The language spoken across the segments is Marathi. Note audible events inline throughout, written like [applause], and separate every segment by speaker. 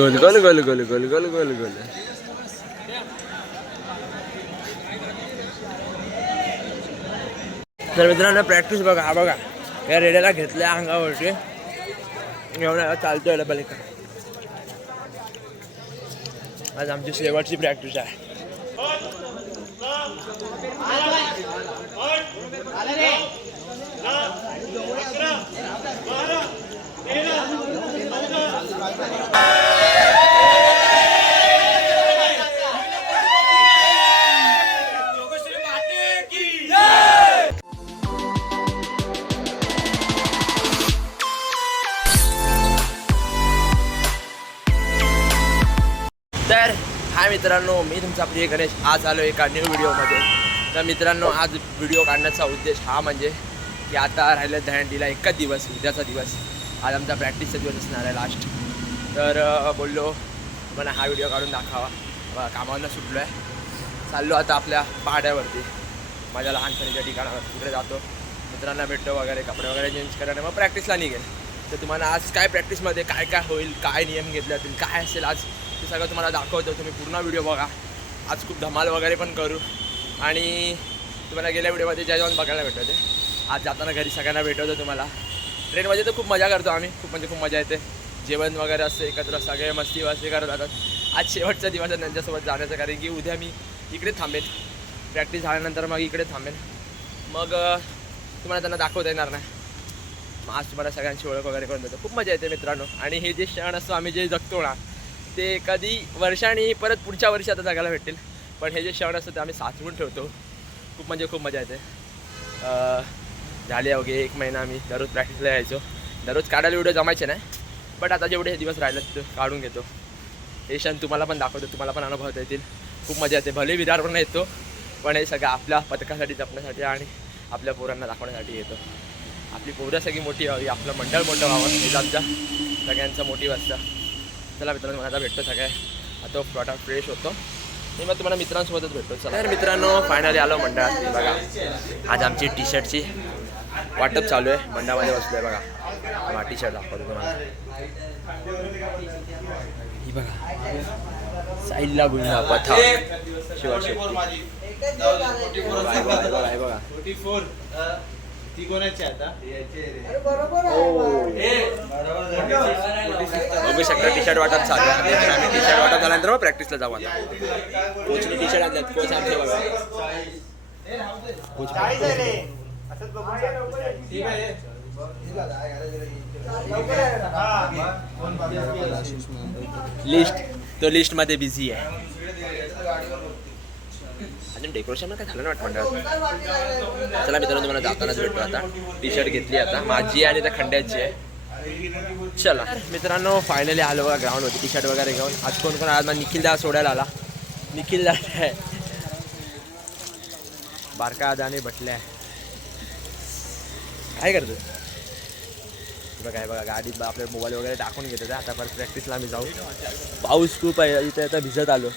Speaker 1: दोन गोल गोल गोल गोल गोल गोल गोल. तर मित्रांनो प्रॅक्टिस बघा हा बघा. या रेड्याला घेतल्या अंगावरती. एवढा चालतोय याला आज आमची शेवटची प्रॅक्टिस आहे. मित्रांनो मी तुमचा प्रिय गणेश. आज आलो एका न्यू व्हिडिओमध्ये तर मित्रांनो आज व्हिडिओ काढण्याचा उद्देश हा म्हणजे की आता राहिलं दहंडीला एकच दिवस उद्याचा दिवस. आज आमचा प्रॅक्टिसचा दिवस असणार आहे लास्ट तर बोललो मला हा व्हिडिओ काढून दाखवा. कामाला सुटलो आहे चाललो आता आपल्या पहाड्यावरती माझ्या लहानपणीच्या ठिकाणावर तिकडे जातो. मित्रांना भेटतो वगैरे कपडे वगैरे चेंज करायला मग प्रॅक्टिसला निघेल. तर तुम्हाला आज काय प्रॅक्टिसमध्ये काय काय होईल काय नियम घेतले जातील काय असेल आज ते सगळं तुम्हाला दाखवतो तुम्ही पूर्ण व्हिडिओ बघा. आज खूप धमाल वगैरे पण करू. आणि तुम्हाला गेल्या व्हिडिओमध्ये जय जाऊन बघायला भेटवते आज जाताना घरी सगळ्यांना भेटवतो तुम्हाला. ट्रेनमध्ये तर खूप मजा करतो आम्ही. खूप म्हणजे खूप मजा येते. जेवण वगैरे असते एकत्र सगळे मस्ती वस्ती करत जातात आज शेवटचा दिवस आहे त्यांच्यासोबत जाण्याचा कारण की उद्या मी इकडे थांबेन. प्रॅक्टिस झाल्यानंतर मग इकडे थांबेन. मग तुम्हाला त्यांना दाखवता येणार नाही. मग आज तुम्हाला सगळ्यांची ओळख वगैरे करून देतो. खूप मजा येते मित्रांनो. आणि हे जे क्षण असतो आम्ही जे जगतो ना ते कधी वर्षाने परत पुढच्या वर्षी आता जगायला भेटतील. पण हे जे क्षण असतं ते आम्ही साचवून ठेवतो. खूप म्हणजे खूप मजा येते. झाले अवघे एक महिना आम्ही दररोज प्रॅक्टिसला यायचो. दररोज काढायला व्हिडिओ जमायचे नाही. बट आता जेवढे हे दिवस राहिले ते काढून घेतो. हे क्षण तुम्हाला पण दाखवतो तुम्हाला पण अनुभवता येतील. खूप मजा येते. भले विरार पण येतो पण हे सगळं आपल्या पथकासाठी जपण्यासाठी आणि आपल्या पोरांना दाखवण्यासाठी येतो. आपली पोरं सगळी मोठी व्हावी आपलं मंडळ मोठं व्हावं. हेच आमच्या सगळ्यांचं मोठी असतं. चला मित्रांनो मला आता भेटतो सगळे आता प्लॉट फ्रेश होतो. मी मग तुम्हाला मित्रांसोबतच भेटतो चला. तर मित्रांनो फायनली आलो मंडळात. बघा आज आमची टी शर्टची वाटप चालू आहे. मंडळामध्ये बसलो आहे बघा. हा टी शर्ट दाखवतो तुम्हाला. ही बघा. साईडला गुंडा पथा बघा, बघा.
Speaker 2: ती कोणाची आता?
Speaker 1: बघू. शकता टी शर्ट वाटप चालू आहे. आम्ही टी शर्ट वाटप झाल्यानंतर मग प्रॅक्टिसला जाऊ आता. कोचने टी शर्ट आणल्यात. कोच आमचे बघा. कोच लिस्ट तो लिस्टमध्ये बिझी आहे. अजून डेकोरेशन काय झालं ना वाटतं मंडळात? चला मित्रांनो तुम्हाला जातानाच भेटतो आता. टी शर्ट घेतली आता. माझी आणि त्या खंड्याची आहे. चला. मित्रांनो फायनली आलो बघा ग्राउंड होती टी शर्ट वगैरे घेऊन. आज कोण कोण आज निखिल दा सोडायला आला. निखिल दा आहे. बारका आदाने बटल्या काय करतो बघा बघा गाडीत आपले मोबाईल वगैरे टाकून घेतो आता परत प्रॅक्टिसला आम्ही जाऊ. पाऊस खूप आहे इथे आता भिजत आलो.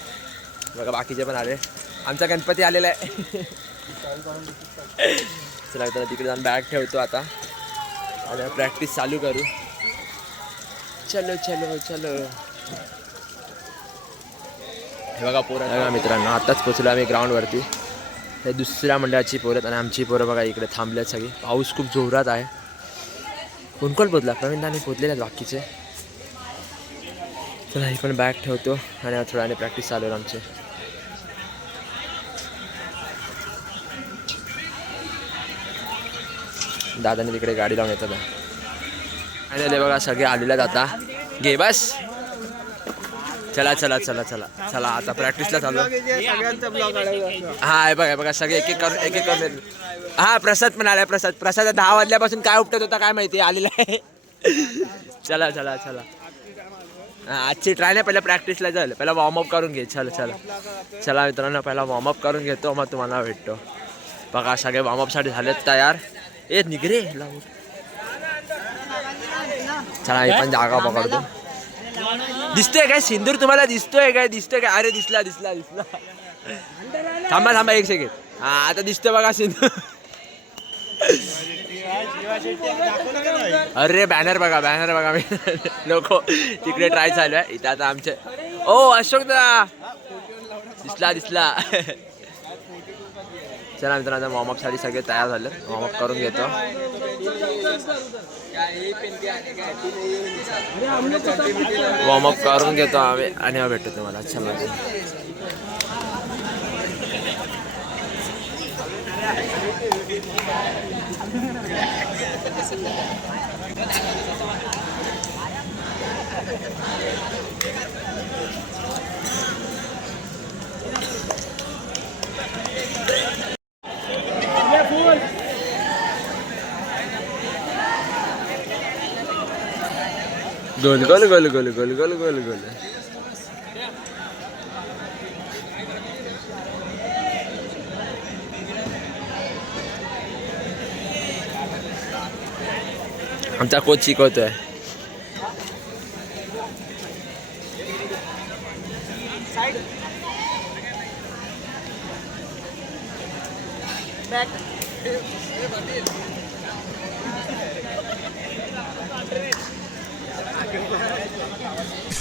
Speaker 1: बघा बाकीचे पण आले. आमचा गणपती आलेला आहे. चला तर तिकडे जाऊन बॅग ठेवतो आता. आणि प्रॅक्टिस चालू करू. चलो चलो चलो. हे बघा पोरं. बघा मित्रांनो आताच पोचलो आम्ही ग्राउंडवरती हे दुसऱ्या मंडळाची पोरं आणि आमची पोरं बघा इकडे थांबल्यात सगळी. पाऊस खूप जोरात आहे. कोण कोण पोचला प्रवीण दाने पोचलेले आहेत बाकीचे. चला ही पण बॅग ठेवतो आणि आता थोड्याने प्रॅक्टिस चालू आहे आमची. दादाने तिकडे गाडी लावून येतात. आणि बघा सगळे आलेल्या जाता घे बस. चला चला चला चला चला आता प्रॅक्टिसला चालू. हा हे बघा बघा सगळे एक एक करून एक एक करून हा प्रसाद पण आलाय प्रसाद. प्रसाद दहा वाजल्यापासून काय उपटत होता काय माहिती आलेला आहे. चला चला चला. आजची ट्राय नाही पहिला प्रॅक्टिसला जाईल पहिला वॉर्मअप करून घे. चला चला. चला मित्रांनो पहिला वॉर्मअप करून घेतो मग तुम्हाला भेटतो. बघा सगळे वॉर्मअपसाठी झालेत तयार. लावून. चला मी पण जागा पकडतो दिसतोय काय सिंदूर तुम्हाला दिसतोय काय दिसतोय काय अरे दिसला दिसला दिसला थांबा थांबा एक सेकंड हा आता दिसतोय बघा सिंदूर अरे बॅनर बघा बॅनर बघा मी नको तिकडे ट्राय चालू आहे इथं आता आमचे ओ अशोक दा दिसला दिसला चला मित्रांनो वॉर्मअपसाठी सगळे तयार झाले. वॉर्मअप करून घेतो. वॉर्मअप करून घेतो आम्ही आणि भेटतो तुम्हाला. अच्छा गोल गोल गोल गोल गोल गोल गोल गोल. आमचा कोच शिकवतोय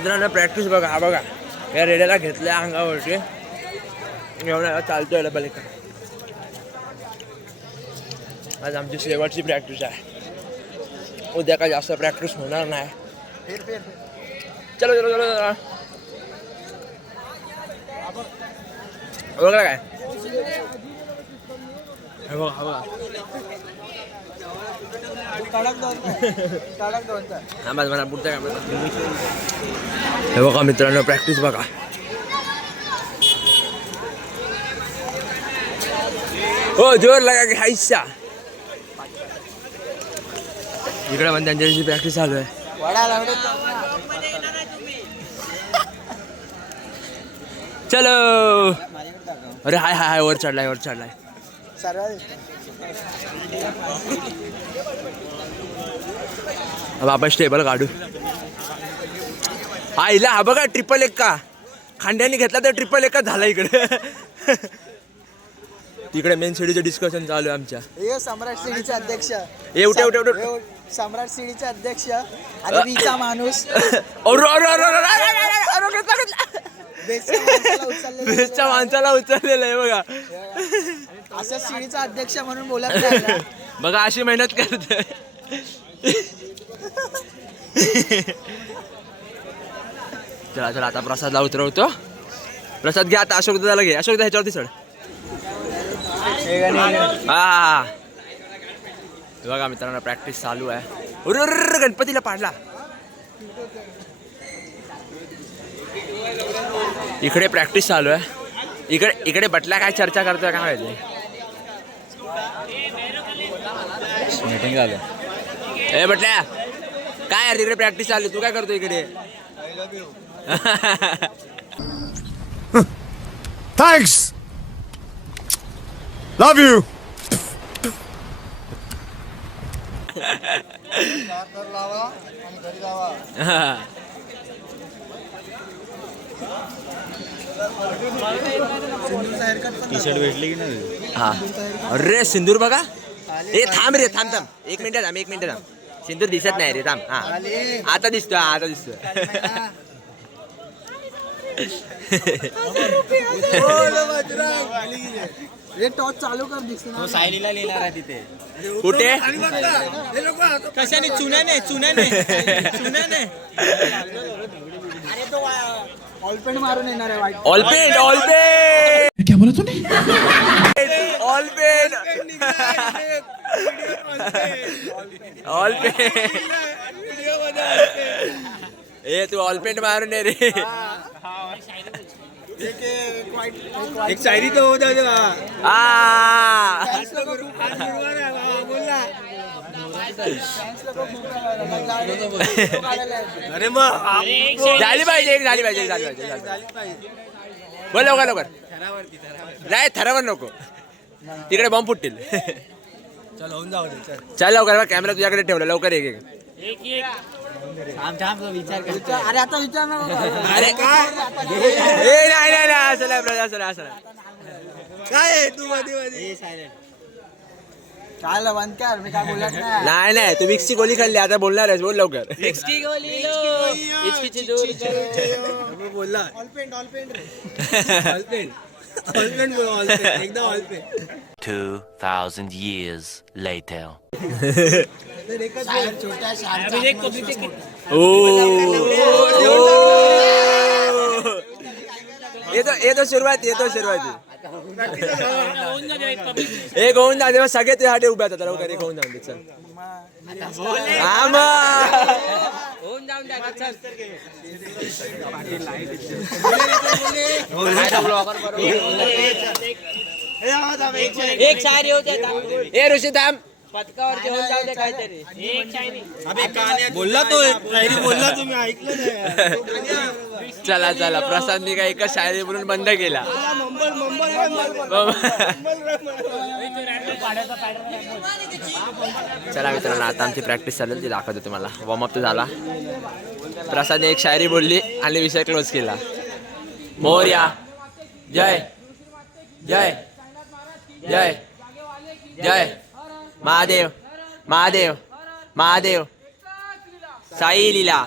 Speaker 1: मित्रांनो प्रॅक्टिस बघा. हा बघा. या रेड्याला घेतल्या अंगावरती. चालतो याला चालतोय आज आमची शेवटची प्रॅक्टिस आहे. उद्या काय जास्त प्रॅक्टिस होणार नाही. चलो चलो चलो चला. बघा काय? हे बघा हा बघा. हा बस मला पुढचा काय हे बघा मित्रांनो प्रॅक्टिस बघा. हो जोर लगा की हाईशा. इकडे पण त्यांच्याशी प्रॅक्टिस चालू आहे. चलो. अरे हाय हाय हाय वर चढलाय वर चढलाय. बाबा स्टेबल काढू हा इला हा बघा ट्रिपल एक का खांड्याने घेतला तर ट्रिपल एकच झाला इकडे तिकडे मेन सिडीचं डिस्कशन चालू आहे आमच्या
Speaker 3: ए सम्राट सिडीचे अध्यक्ष
Speaker 1: एवढे एवढे
Speaker 3: एवढे सम्राट सिडीचे अध्यक्ष आणि मीचा माणूस बेस्टच्या माणसाला उचललेला
Speaker 1: आहे बघा
Speaker 3: असं सीडीचा अध्यक्ष म्हणून बोलत नाही. [laughs]
Speaker 1: बघा अशी मेहनत करते [laughs] चला चला आता प्रसादला उतरवतो. प्रसाद घ्या आता अशोक दादाला घे. अशोक दादा ह्याच्यावरती चढ. हा हे बघा मित्रांनो प्रॅक्टिस चालू आहे. उर गणपतीला पाडला. इकडे प्रॅक्टिस चालू आहे. इकडे इकडे बटल्या काय चर्चा करतोय काय माहिती? मीटिंग झालं. ए बटल्या काय यार तिकडे प्रॅक्टिस चालू आहे, तू काय करतो इकडे?
Speaker 4: Thanks love you T shirt
Speaker 1: हा. अरे सिंदूर बघा. ए थांब रे थांब थांब. एक मिनिट थांब एक मिनिट थांब. सिंदूर दिसत नाही रे थांब. हा. आता दिसतोय हा, आता दिसतोय.
Speaker 3: हे टॉर्च चालू कर दिसते
Speaker 2: सायलीला लिहिणार आहे तिथे.
Speaker 1: कुठे?
Speaker 2: कशाने? चुन्याने चुन्याने चुन्याने.
Speaker 3: अरे तो ऑलपेंड मारून येणार आहे वाईट.
Speaker 1: ऑल पेंट ऑल पेंट क्या बोला तूने ऑल पेंट ऑल पेंट ए तू ऑल पेंट मारून ये रे.
Speaker 2: एक शायरी तो होता अरे मग
Speaker 1: झाली पाहिजे एक झाली पाहिजे एक झाली पाहिजे एक झाली पाहिजे. बोल लवकर लवकर. नाही थरावर नको. तिकडे बॉम्ब फुटतील.
Speaker 2: चल होऊन जाऊ दे चल.
Speaker 1: चल लवकर कॅमेरा तुझ्याकडे ठेवला लवकर एक एक.
Speaker 3: अरे आता विचार.
Speaker 1: अरे ए नाही नाही नाही असं नाही असं
Speaker 2: काय तू मध्ये मध्ये
Speaker 3: ला बंद कर मी काय बोलत नाही.
Speaker 1: नाही नाही तू मिक्सची गोळी खाल्ली आता बोलणार आहेस बोल लवकर.
Speaker 2: बोलला. ऑलपेंट ऑलपेंट ऑलपेंट ऑलपेंट बोल ऑलपेंट एकदम ऑलपेंट
Speaker 5: 2,000 years later.
Speaker 3: शाळेत छोट्या शाळेत
Speaker 1: येतो येतो सुरुवात येतो सुरुवाती. एक होऊन जाते मग सगळे तुझ्यासाठी उभे होतात लवकर एक होऊन जाऊन दे चल. हा मग.
Speaker 6: एक शायरी होते
Speaker 1: ए ऋषी थांब.
Speaker 6: पथकावर जेवण जाऊ दे काहीतरी.
Speaker 2: बोलला तो शायरी बोलला तुम्ही ऐकलं नाही. [laughs]
Speaker 1: चला चला प्रसादनी काय एकच शाळेत बोलून बंद केला. चला मित्रांनो आता आमची प्रॅक्टिस चालेल ती दाखवतो तुम्हाला. वॉर्मअप तर झाला. प्रसादने एक शायरी बोलली आणि विषय क्लोज केला. मोर्या जय. जय. जय. जय. महादेव महादेव महादेव. साई लीला.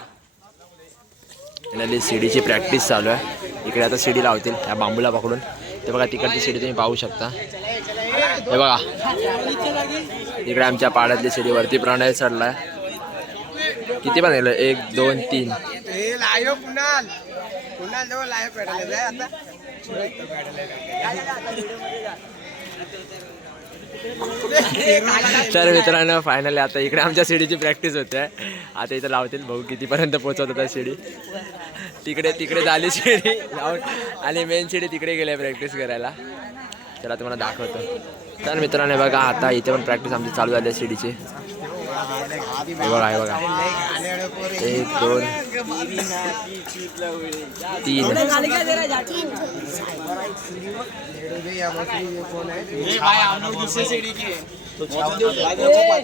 Speaker 1: सीडीची प्रॅक्टिस चालू आहे. इकडे आता सीडी लावतील त्या बांबूला पकडून. ते बघा तिकडची सीडी तुम्ही पाहू शकता. हे बघा. इकडे आमच्या पाड्यातली सीडी वरती चढला आहे किती पण गेलं एक दोन तीन. तर मित्रांनो फायनली आता इकडे आमच्या सीडीची प्रॅक्टिस होते. आता इथं लावतील भाऊ कितीपर्यंत पोहोचवत होता सीडी तिकडे तिकडे झाली सीडी लावून. आणि मेन सीडी तिकडे गेले प्रॅक्टिस करायला. त्याला तुम्हाला दाखवतो. तर मित्रांनो बघा आता इथे पण प्रॅक्टिस आमची चालू झाली आहे सीडीची बघा, हे बघा. एक, दोन, तीन.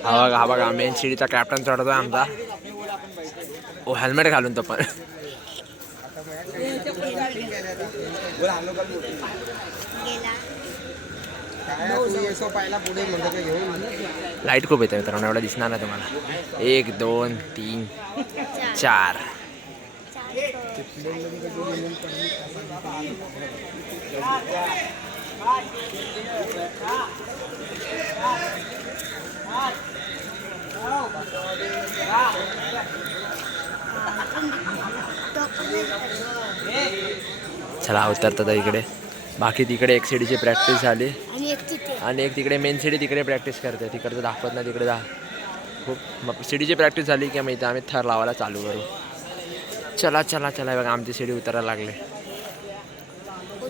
Speaker 1: हा बघा हा बघा मेन शिडीचा कॅप्टन चढतोय आमचा. ओ हेल्मेट घालून तो पण. लाइट खूप येते मित्रांनो एवढा दिसणार ना तुम्हाला. एक दोन तीन चार. चला उतरतात इकडे. बाकी तिकडे एक सीडीची प्रॅक्टिस झाली.
Speaker 7: एक तिथे.
Speaker 1: आणि एक तिकडे मेन सिडी तिकडे प्रॅक्टिस करते. तिकडचं दाखवत नाही तिकडे जा खूप मग सिडीची प्रॅक्टिस झाली की मग इथं आम्ही थर लावायला चालू करू. चला चला चला बघा आमची सिडी उतरायला लागले.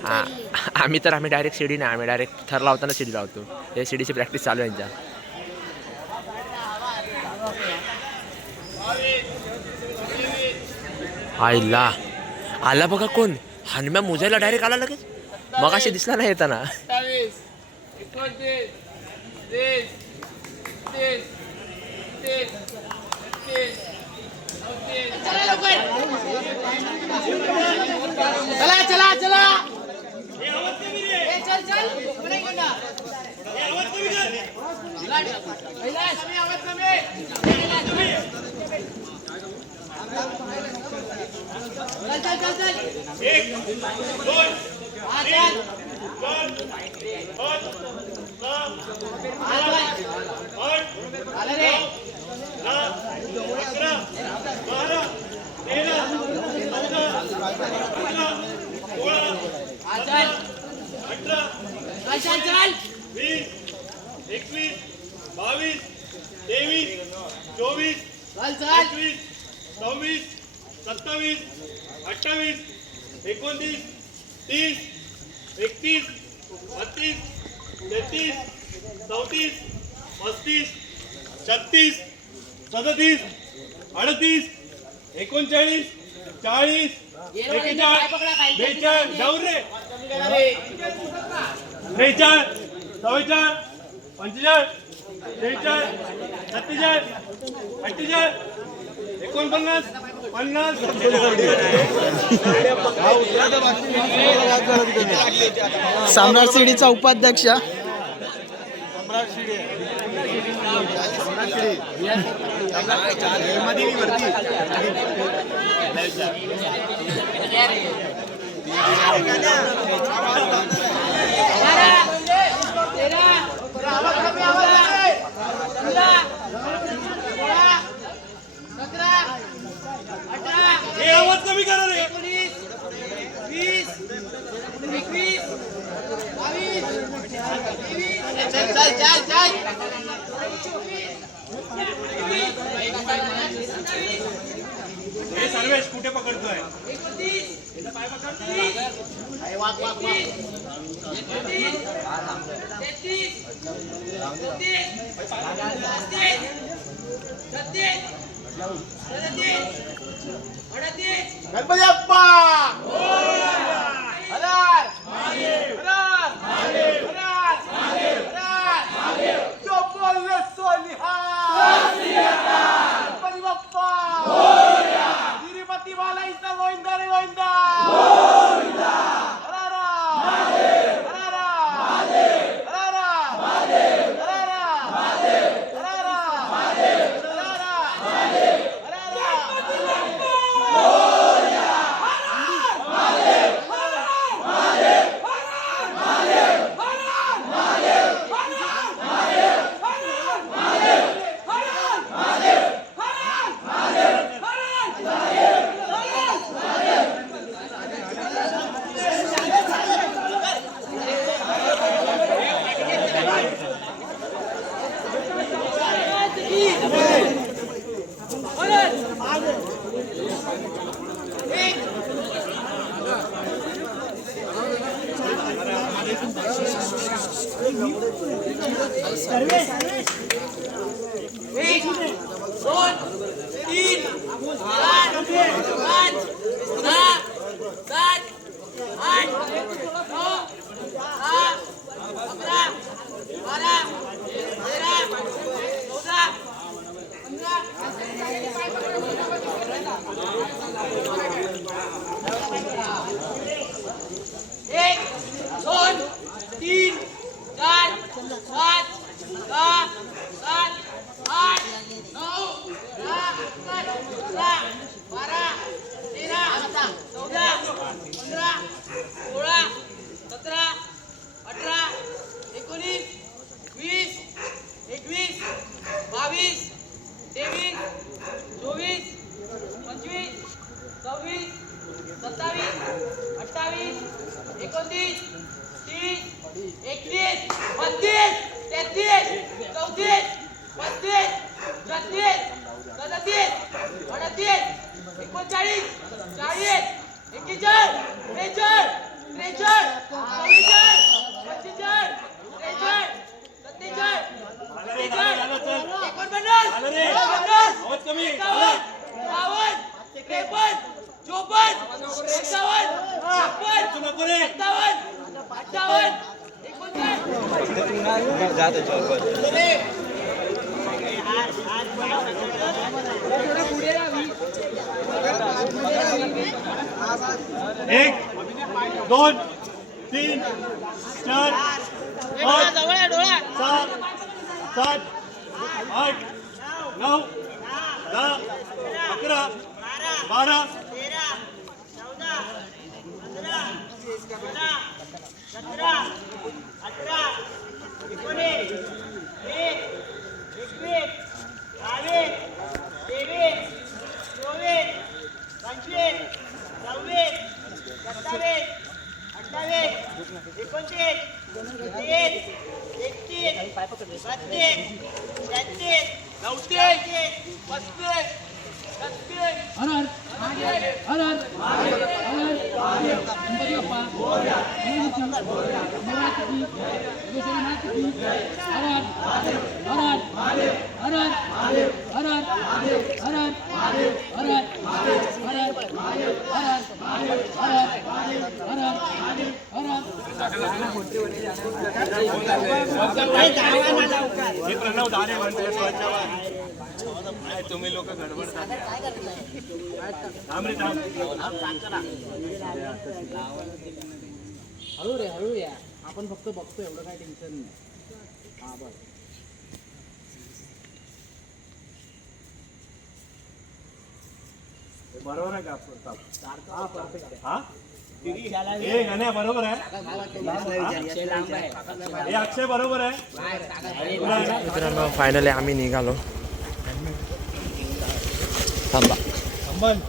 Speaker 1: हा आम्ही तर आम्ही डायरेक्ट शिडी नाही आम्ही डायरेक्ट थर लावताना शिडी लावतो. हे शिडीची प्रॅक्टिस चालू आहे यांच्या आईला. आला बघा कोण? हनुम्या मोजायला डायरेक्ट आला लगेच. मग अशी दिसला नाही येताना. पंचवीस वीस तीस तीस तीस
Speaker 2: चला चला चला. चल चल.
Speaker 7: एक दोन एकवीस बावीस तेवीस चोवीस
Speaker 2: पंचवीस
Speaker 7: सव्वीस सत्तावीस अठ्ठावीस एकोणतीस तीस एकतीस बत्तीस तेहतीस चौतीस पस्तीस छत्तीस सदतीस अडतीस एकोणचाळीस चाळीस एकेचाळीस बेचाळीस जाऊ रे. त्रेचाळीस चव्वेचाळीस पंचेचाळीस त्रेचाळीस सत्तेचाळीस अठ्ठेचाळीस एकोणपन्नास पन्नास.
Speaker 3: सम्राट शिडीचा उपाध्यक्ष.
Speaker 7: कमी करा रे हे सर्वेश कुठे पकडतोय
Speaker 2: गणपती अप्पा
Speaker 6: अडतीस एकोणचाळीस चार सात सात आठ नऊ दहा अकरा बारा सतरा अठरा एकोणीस एक एकवीस बावीस तेवीस चोवीस पंचवीस सव्वीस सत्तावीस सत्तावीस एकोणतीस तीस एकतीस बत्तीस तेहतीस चौतीस पस्तीस हर
Speaker 7: हे प्रणव दारे म्हणतो तुम्ही लोक गडबड
Speaker 6: हळू रे हळू या आपण फक्त बघतो एवढं काय टेन्शन नाही हा बस
Speaker 7: बरोबर आहे का? आपण हा परफेक्ट हा? गाण्या बरोबर आहे. हे अक्षय बरोबर आहे.
Speaker 1: मित्रांनो फायनली आम्ही निघालो. थांबा.
Speaker 7: कंबल.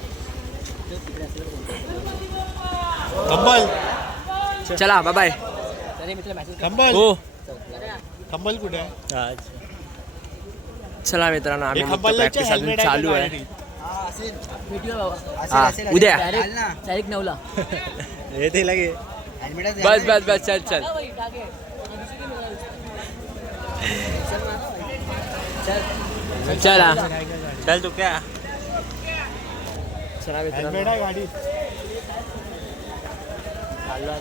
Speaker 7: कंबल
Speaker 1: चला बाय बाय
Speaker 7: कंबल.
Speaker 1: हो.
Speaker 7: कंबल कुठे आहे?
Speaker 1: चला मित्रांनो आम्ही
Speaker 7: हे
Speaker 1: निघतो.
Speaker 7: कंबलचे
Speaker 1: प्रॅक्टिस अजून
Speaker 7: helmet
Speaker 1: चालू आहे.
Speaker 7: गाडीत.
Speaker 1: हा उद्या.
Speaker 3: डायरेक्ट नवला
Speaker 7: हे ते लगे.
Speaker 1: बस बस बस चल चल. चला.
Speaker 7: चल तू क्या?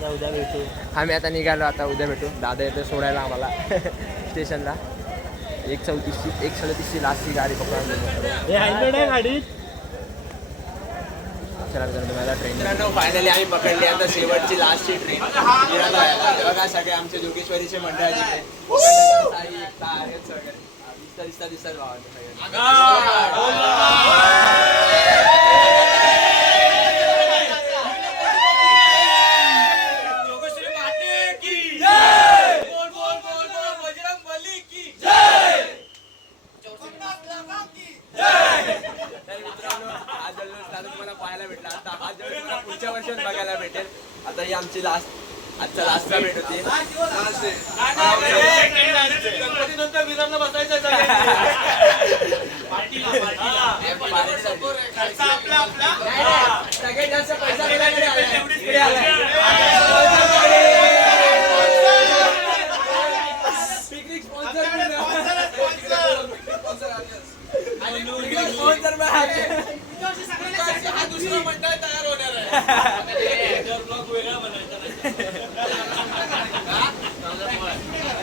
Speaker 1: उद्या भेटू. आम्ही आता निघालो आता उद्या भेटू. दादा येतो सोडायला आम्हाला. स्टेशनला. एक चौतीसची एक सदतीसची लास्टची गाडी पकडून
Speaker 7: हे
Speaker 1: मित्रांनो फायनली आम्ही पकडली. आता शेवटची लास्टची ट्रेन बघा सगळे आमचे जोगेश्वरीचे मंडळाचे दिसता दिसता दिसता पुढच्या वर्षात बघायला भेटेल. आता ही आमची लास्ट आजचा लास्टला भेट होती. गणपतीनंतर विरामला बसायचं सगळ्यात जास्त पैसा गेल्याकडे दुसरा मंडळ तयार होणार आहे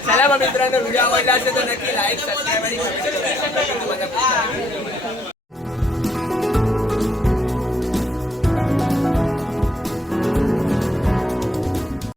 Speaker 1: चला मग मित्रांनो व्हिडिओ आवडला असेल तर नक्की लाईक सबस्क्राईब आणि.